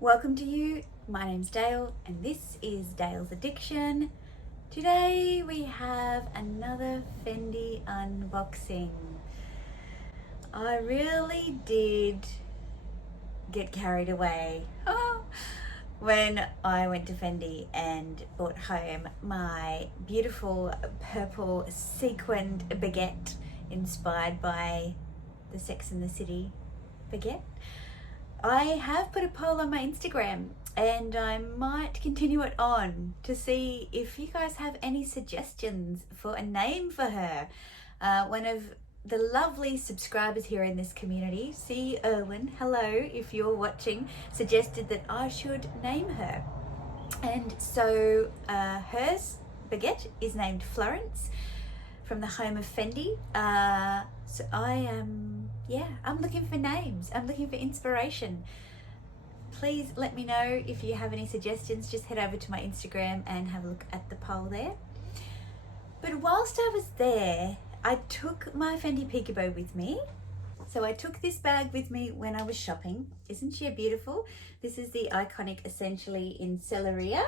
Welcome to you. My name's Dale and this is Dale's Addiction. Today we have another Fendi unboxing. I really did get carried away when I went to Fendi and brought home my beautiful purple sequined baguette inspired by the Sex and the City baguette. I have put a poll on my Instagram and I might continue it on to see if you guys have any suggestions for a name for her. One of the lovely subscribers here in this community, C. Irwin, hello, if you're watching, suggested that I should name her. And so her baguette is named Florence from the home of Fendi. So I'm looking for names. I'm looking for inspiration. Please let me know if you have any suggestions. Just head over to my Instagram and have a look at the poll there. But whilst I was there, I took my Fendi peekaboo with me. So I took this bag with me when I was shopping. Isn't she beautiful? This is the iconic Essentially in Celleria.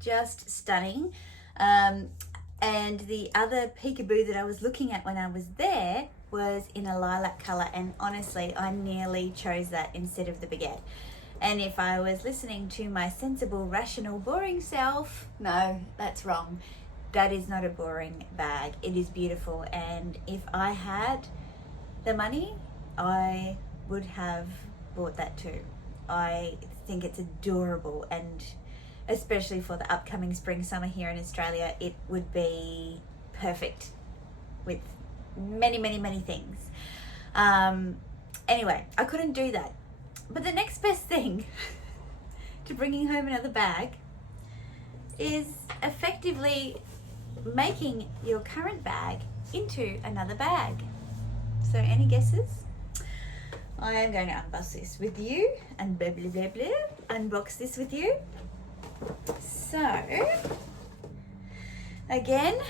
Just stunning. And the other peekaboo that I was looking at when I was there was in a lilac colour, and honestly I nearly chose that instead of the baguette. And if I was listening to my sensible, rational, boring self, no, that's wrong. That is not a boring bag. It is beautiful, and if I had the money I would have bought that too. I think it's adorable, and especially for the upcoming spring summer here in Australia, it would be perfect with many things. Anyway, I couldn't do that. But the next best thing to bringing home another bag is effectively making your current bag into another bag. So any guesses? I am going to unbox this with you and blah blah blah blah. Unbox this with you. So, again,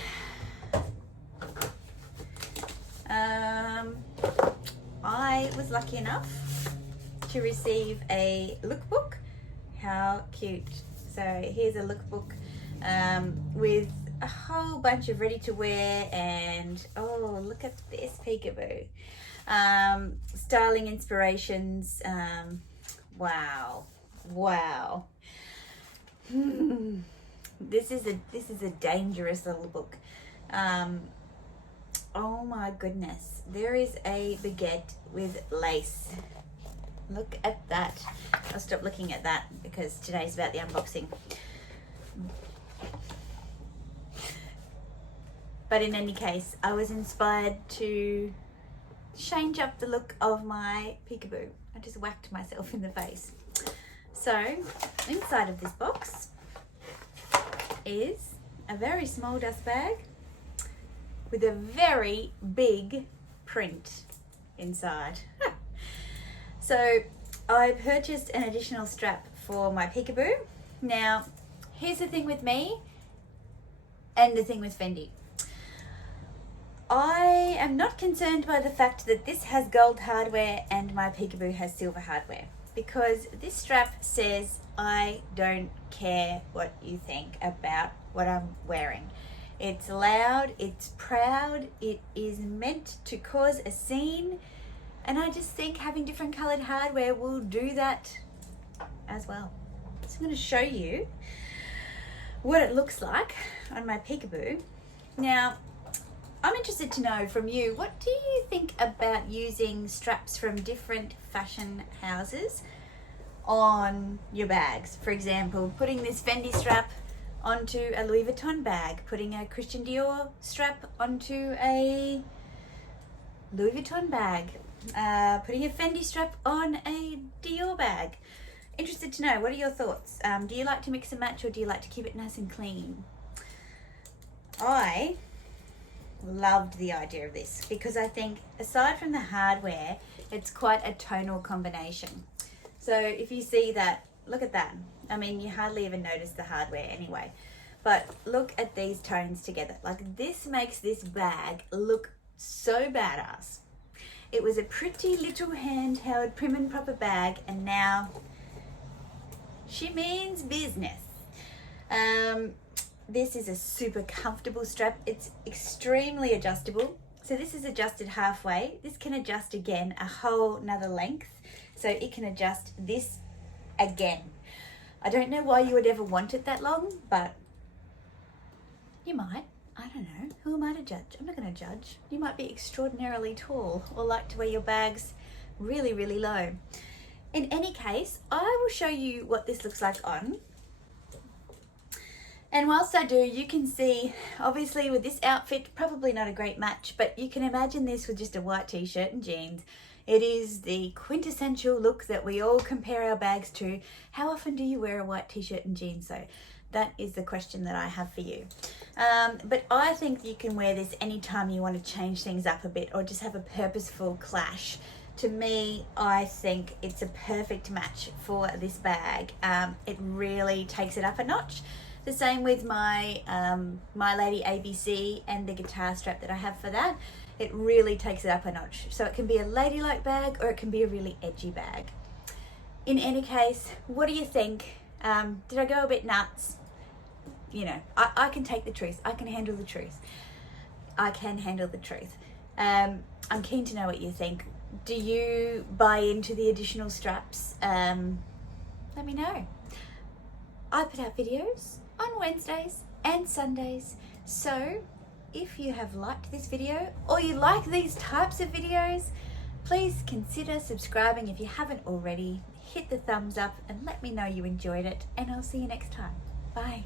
I was lucky enough to receive a lookbook. How cute. So here's a lookbook with a whole bunch of ready to wear, and oh, look at this peekaboo. Styling inspirations. Wow. This is a dangerous little book. Oh my goodness, there is a baguette with lace. Look at that. I'll stop looking at that because today's about the unboxing. But in any case, I was inspired to change up the look of my peekaboo. I just whacked myself in the face. So inside of this box is a very small dust bag with a very big print inside. So I purchased an additional strap for my peekaboo. Now, here's the thing with me and the thing with Fendi. I am not concerned by the fact that this has gold hardware and my peekaboo has silver hardware, because this strap says, I don't care what you think about what I'm wearing. It's loud, it's proud, it is meant to cause a scene, and I just think having different coloured hardware will do that as well. So I'm going to show you what it looks like on my peekaboo. Now, I'm interested to know from you, what do you think about using straps from different fashion houses on your bags? For example, putting this Fendi strap onto a Louis Vuitton bag, putting a Christian Dior strap onto a Louis Vuitton bag, putting a Fendi strap on a Dior bag. Interested to know, what are your thoughts? Do you like to mix and match, or do you like to keep it nice and clean? I loved the idea of this because I think, aside from the hardware, it's quite a tonal combination. So if you see that, look at that. I mean, you hardly even notice the hardware anyway, but look at these tones together. Like, this makes this bag look so badass. It was a pretty little handheld prim and proper bag, and now she means business. This is a super comfortable strap. It's extremely adjustable. So this is adjusted halfway. This can adjust again a whole nother length. So it can adjust this again. I don't know why you would ever want it that long, but you might. I don't know. Who am I to judge? I'm not going to judge. You might be extraordinarily tall or like to wear your bags really, really low. In any case, I will show you what this looks like on. And whilst I do, you can see, obviously with this outfit, probably not a great match, but you can imagine this with just a white t-shirt and jeans. It is the quintessential look that we all compare our bags to. How often do you wear a white t-shirt and jeans? So that is the question that I have for you. But I think you can wear this anytime you want to change things up a bit or just have a purposeful clash. To me, I think it's a perfect match for this bag. It really takes it up a notch. The same with my My Lady ABC and the guitar strap that I have for that. It really takes it up a notch. So it can be a ladylike bag or it can be a really edgy bag. In any case, what do you think? Did I go a bit nuts? You know, I can take the truth. I can handle the truth. I can handle the truth. I'm keen to know what you think. Do you buy into the additional straps? Let me know. I put out videos on Wednesdays and Sundays. So if you have liked this video or you like these types of videos, please consider subscribing if you haven't already. Hit the thumbs up and let me know you enjoyed it, and I'll see you next time. Bye.